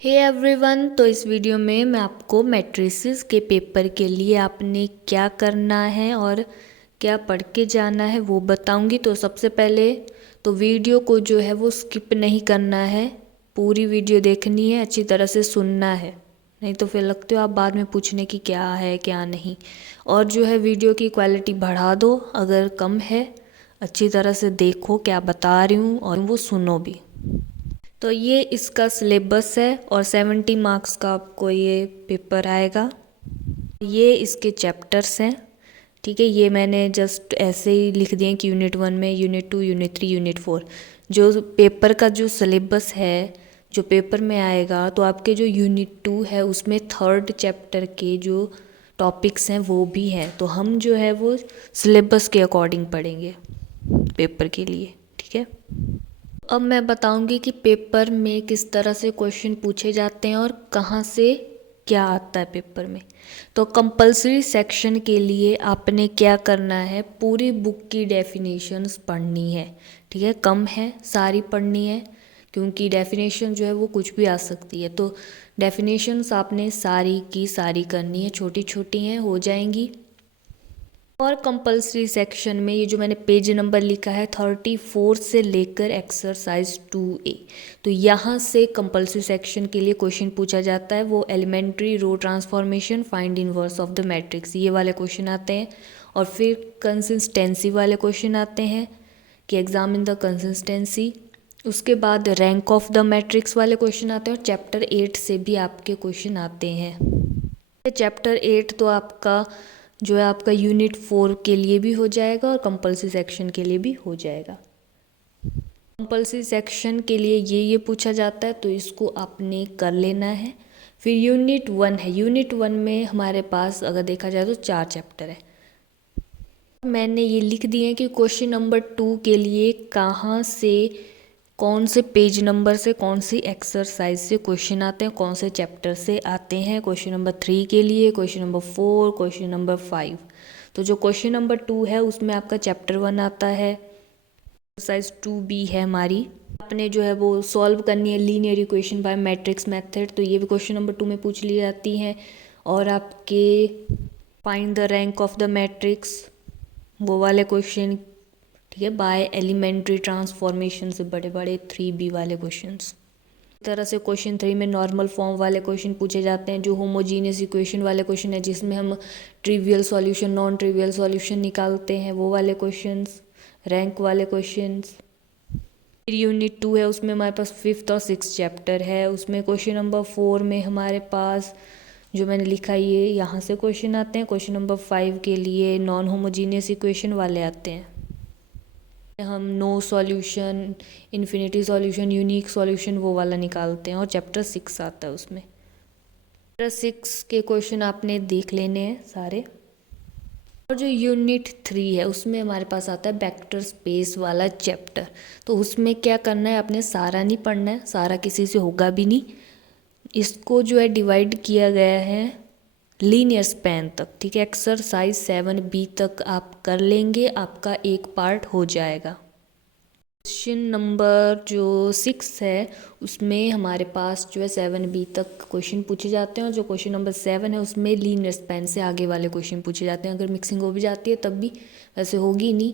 Hey everyone, तो इस video में मैं आपको मैट्रिसेस के पेपर के लिए आपने क्या करना है और क्या पढ़ के जाना है वो बताऊंगी। तो सबसे पहले तो वीडियो को जो है वो स्किप नहीं करना है, पूरी वीडियो देखनी है, अच्छी तरह से सुनना है, नहीं तो फिर लगते हो आप बाद में पूछने की क्या है क्या नहीं। और जो है वीडियो की क्वालिटी बढ़ा दो, अगर कम है अच्छी तरह से देखो क्या बता रही हूँ और वो सुनो भी। तो ये इसका सिलेबस है और 70 मार्क्स का आपको ये पेपर आएगा। ये इसके चैप्टर्स हैं, ठीक है। ये मैंने जस्ट ऐसे ही लिख दिए कि यूनिट 1 में, यूनिट 2, यूनिट 3, यूनिट 4 जो पेपर का जो सिलेबस है जो पेपर में आएगा। तो आपके जो यूनिट 2 है उसमें थर्ड चैप्टर के जो टॉपिक्स हैं वो भी हैं। तो हम जो है वो सिलेबस के अकॉर्डिंग पढ़ेंगे पेपर के लिए, ठीक है। अब मैं बताऊंगी कि पेपर में किस तरह से क्वेश्चन पूछे जाते हैं और कहाँ से क्या आता है पेपर में। तो कंपलसरी सेक्शन के लिए आपने क्या करना है, पूरी बुक की डेफिनेशंस पढ़नी है, ठीक है। कम है, सारी पढ़नी है, क्योंकि डेफिनेशन जो है वो कुछ भी आ सकती है। तो डेफिनेशंस आपने सारी की सारी करनी है, छोटी छोटी हैं, हो जाएंगी। और कंपलसरी सेक्शन में ये जो मैंने पेज नंबर लिखा है 34 से लेकर एक्सरसाइज 2A, तो यहाँ से कंपलसरी सेक्शन के लिए क्वेश्चन पूछा जाता है। वो elementary row transformation, find inverse of the matrix, ये वाले क्वेश्चन आते हैं। और फिर कंसिस्टेंसी वाले क्वेश्चन आते हैं कि एग्जामिन द कंसिस्टेंसी। उसके बाद रैंक ऑफ द मैट्रिक्स वाले क्वेश्चन आते हैं और चैप्टर 8 से भी आपके क्वेश्चन आते हैं। चैप्टर 8 तो आपका जो है आपका यूनिट 4 के लिए भी हो जाएगा और कंपलसरी सेक्शन के लिए भी हो जाएगा। कंपलसरी सेक्शन के लिए ये पूछा जाता है, तो इसको आपने कर लेना है। फिर यूनिट 1 है, यूनिट 1 में हमारे पास अगर देखा जाए तो 4 चैप्टर है। मैंने ये लिख दिए हैं कि क्वेश्चन नंबर 2 के लिए कहाँ से, कौन से पेज नंबर से, कौन सी एक्सरसाइज से क्वेश्चन आते हैं, कौन से चैप्टर से आते हैं। क्वेश्चन नंबर 3 के लिए, क्वेश्चन नंबर 4, क्वेश्चन नंबर 5। तो जो क्वेश्चन नंबर 2 है उसमें आपका चैप्टर 1 आता है, एक्सरसाइज 2B है हमारी। आपने जो है वो सॉल्व करनी है linear equation by matrix method, तो ये भी क्वेश्चन नंबर 2 में पूछ ली जाती हैं। और आपके find the rank of the matrix, वो वाले क्वेश्चन, ठीक है, बाय एलिमेंट्री ट्रांसफॉर्मेशन से बड़े बड़े 3B वाले क्वेश्चंस। इस तरह से क्वेश्चन 3 में नॉर्मल फॉर्म वाले क्वेश्चन पूछे जाते हैं, जो होमोजीनियस इक्वेशन वाले क्वेश्चन है जिसमें हम trivial solution, non trivial solution निकालते हैं, वो वाले क्वेश्चंस, रैंक वाले क्वेश्चंस। फिर यूनिट 2 है, उसमें हमारे पास 5th और 6th चैप्टर है। उसमें क्वेश्चन नंबर 4 में हमारे पास जो मैंने लिखा ये यहाँ से क्वेश्चन आते हैं। क्वेश्चन नंबर 5 के लिए नॉन होमोजीनियस इक्वेशन वाले आते हैं। हम no solution, infinity solution, unique solution वो वाला निकालते हैं और चैप्टर 6 आता है उसमें। चैप्टर 6 के क्वेश्चन आपने देख लेने हैं सारे। और जो यूनिट 3 है उसमें हमारे पास आता है वेक्टर स्पेस वाला चैप्टर। तो उसमें क्या करना है, आपने सारा नहीं पढ़ना है, सारा किसी से होगा भी नहीं। इसको जो है डिवाइड किया गया है लीनियर स्पैन तक, ठीक है। एक्सरसाइज 7B तक आप कर लेंगे, आपका एक पार्ट हो जाएगा। क्वेश्चन नंबर जो 6 है उसमें हमारे पास जो है 7B तक क्वेश्चन पूछे जाते हैं, और जो क्वेश्चन नंबर 7 है उसमें लीनियर स्पैन से आगे वाले क्वेश्चन पूछे जाते हैं। अगर मिक्सिंग हो भी जाती है तब भी, वैसे होगी नहीं,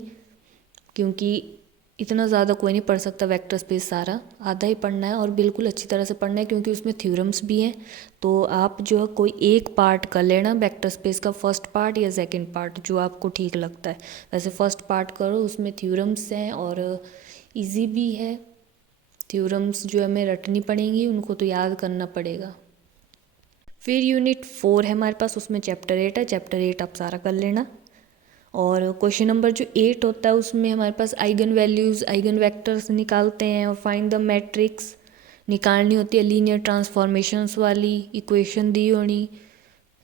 क्योंकि इतना ज़्यादा कोई नहीं पढ़ सकता वेक्टर स्पेस सारा, आधा ही पढ़ना है और बिल्कुल अच्छी तरह से पढ़ना है, क्योंकि उसमें थ्योरम्स भी हैं। तो आप जो है कोई एक पार्ट कर लेना वेक्टर स्पेस का, फर्स्ट पार्ट या सेकंड पार्ट जो आपको ठीक लगता है। वैसे फर्स्ट पार्ट करो, उसमें थ्योरम्स हैं और इजी भी है। थ्योरम्स जो हमें रटनी पड़ेंगी, उनको तो याद करना पड़ेगा। फिर यूनिट 4 है हमारे पास, उसमें चैप्टर 8 है। चैप्टर 8 आप सारा कर लेना। और क्वेश्चन नंबर जो 8 होता है उसमें हमारे पास आइगन वैल्यूज़, आइगन वेक्टर्स निकालते हैं और फाइंड द मैट्रिक्स निकालनी होती है। लीनियर ट्रांसफॉर्मेशंस वाली इक्वेशन दी होनी,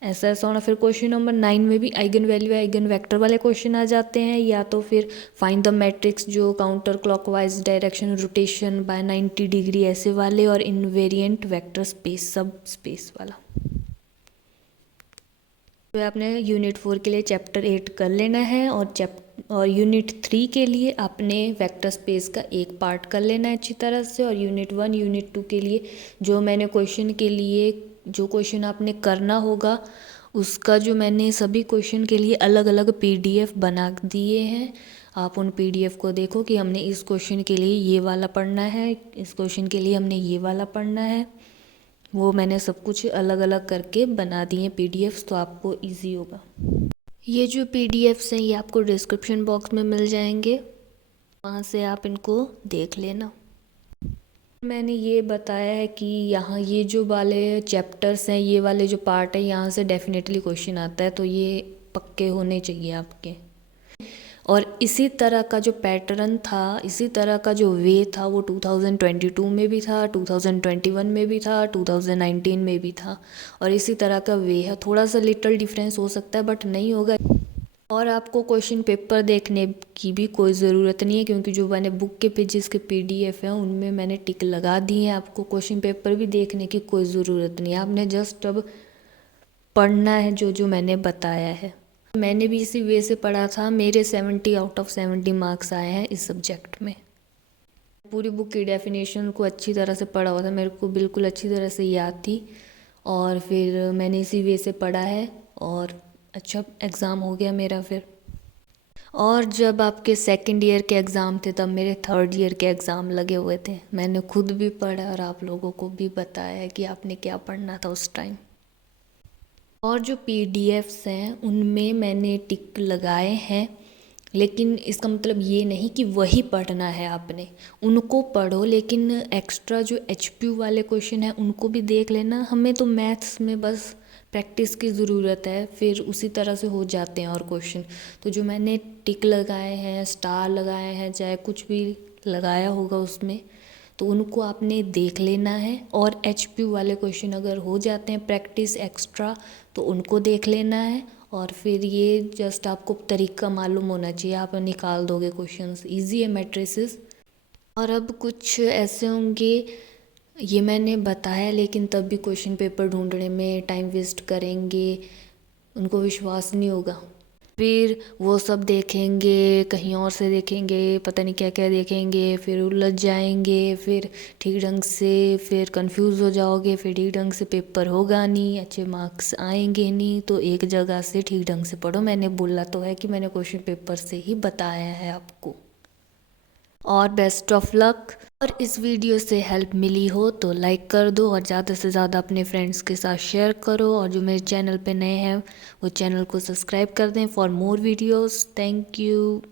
ऐसा ऐसा होना। फिर क्वेश्चन नंबर 9 में भी आइगन वैल्यू, आइगन वेक्टर वाले क्वेश्चन आ जाते हैं, या तो फिर फाइंड द मैट्रिक्स जो counter clockwise direction, rotation bye 90 degree, ऐसे वाले, और इनवेरिएंट वेक्टर स्पेस, सब स्पेस वाला। तो आपने यूनिट 4 के लिए चैप्टर 8 कर लेना है। और और यूनिट 3 के लिए आपने वेक्टर स्पेस का एक पार्ट कर लेना है अच्छी तरह से। और यूनिट 1 यूनिट 2 के लिए जो मैंने क्वेश्चन के लिए जो क्वेश्चन आपने करना होगा उसका जो मैंने सभी क्वेश्चन के लिए अलग अलग PDF बना दिए हैं। आप उन PDF को देखो कि हमने इस क्वेश्चन के लिए ये वाला पढ़ना है, इस क्वेश्चन के लिए हमने ये वाला पढ़ना है। वो मैंने सब कुछ अलग अलग करके बना दिए PDFs, तो आपको ईजी होगा। ये जो PDFs हैं ये आपको डिस्क्रिप्शन बॉक्स में मिल जाएंगे, वहाँ से आप इनको देख लेना। मैंने ये बताया है कि यहाँ ये जो वाले चैप्टर्स हैं, ये वाले जो पार्ट है, यहाँ से डेफिनेटली क्वेश्चन आता है, तो ये पक्के होने चाहिए आपके। और इसी तरह का जो पैटर्न था, इसी तरह का जो वे था, वो 2022 में भी था, 2021 में भी था, 2019 में भी था, और इसी तरह का वे है। थोड़ा सा लिटिल डिफरेंस हो सकता है बट नहीं होगा। और आपको क्वेश्चन पेपर देखने की भी कोई ज़रूरत नहीं है, क्योंकि जो मैंने बुक के पेजेस के PDF हैं उनमें मैंने टिक लगा दी है। आपको क्वेश्चन पेपर भी देखने की कोई ज़रूरत नहीं है, आपने जस्ट अब पढ़ना है जो जो मैंने बताया है। मैंने भी इसी वे से पढ़ा था, मेरे 70 आउट ऑफ 70 मार्क्स आए हैं इस सब्जेक्ट में। पूरी बुक की डेफिनेशन को अच्छी तरह से पढ़ा हुआ था, मेरे को बिल्कुल अच्छी तरह से याद थी, और फिर मैंने इसी वे से पढ़ा है और अच्छा एग्ज़ाम हो गया मेरा फिर। और जब आपके सेकंड ईयर के एग्ज़ाम थे तब मेरे थर्ड ईयर के एग्ज़ाम लगे हुए थे। मैंने खुद भी पढ़ा और आप लोगों को भी बताया है कि आपने क्या पढ़ना था उस टाइम। और जो PDFs हैं उनमें मैंने टिक लगाए हैं, लेकिन इसका मतलब ये नहीं कि वही पढ़ना है आपने, उनको पढ़ो, लेकिन एक्स्ट्रा जो HQ वाले क्वेश्चन हैं उनको भी देख लेना। हमें तो मैथ्स में बस प्रैक्टिस की ज़रूरत है, फिर उसी तरह से हो जाते हैं और क्वेश्चन। तो जो मैंने टिक लगाए हैं, स्टार लगाए हैं, चाहे कुछ भी लगाया होगा उसमें, तो उनको आपने देख लेना है। और HQ वाले क्वेश्चन अगर हो जाते हैं प्रैक्टिस एक्स्ट्रा तो उनको देख लेना है। और फिर ये जस्ट आपको तरीका मालूम होना चाहिए, आप निकाल दोगे क्वेश्चंस, इजी है मैट्रिसेस। और अब कुछ ऐसे होंगे, ये मैंने बताया लेकिन तब भी क्वेश्चन पेपर ढूंढने में टाइम वेस्ट करेंगे, उनको विश्वास नहीं होगा, फिर वो सब देखेंगे, कहीं और से देखेंगे, पता नहीं क्या क्या देखेंगे, फिर उलझ जाएंगे, फिर ठीक ढंग से फिर कंफ्यूज हो जाओगे, फिर ठीक ढंग से पेपर होगा नहीं, अच्छे मार्क्स आएंगे नहीं। तो एक जगह से ठीक ढंग से पढ़ो। मैंने बोला तो है कि मैंने क्वेश्चन पेपर से ही बताया है आपको। और बेस्ट ऑफ लक। और इस वीडियो से हेल्प मिली हो तो लाइक कर दो और ज़्यादा से ज़्यादा अपने फ्रेंड्स के साथ शेयर करो। और जो मेरे चैनल पे नए हैं वो चैनल को सब्सक्राइब कर दें for more videos. Thank you.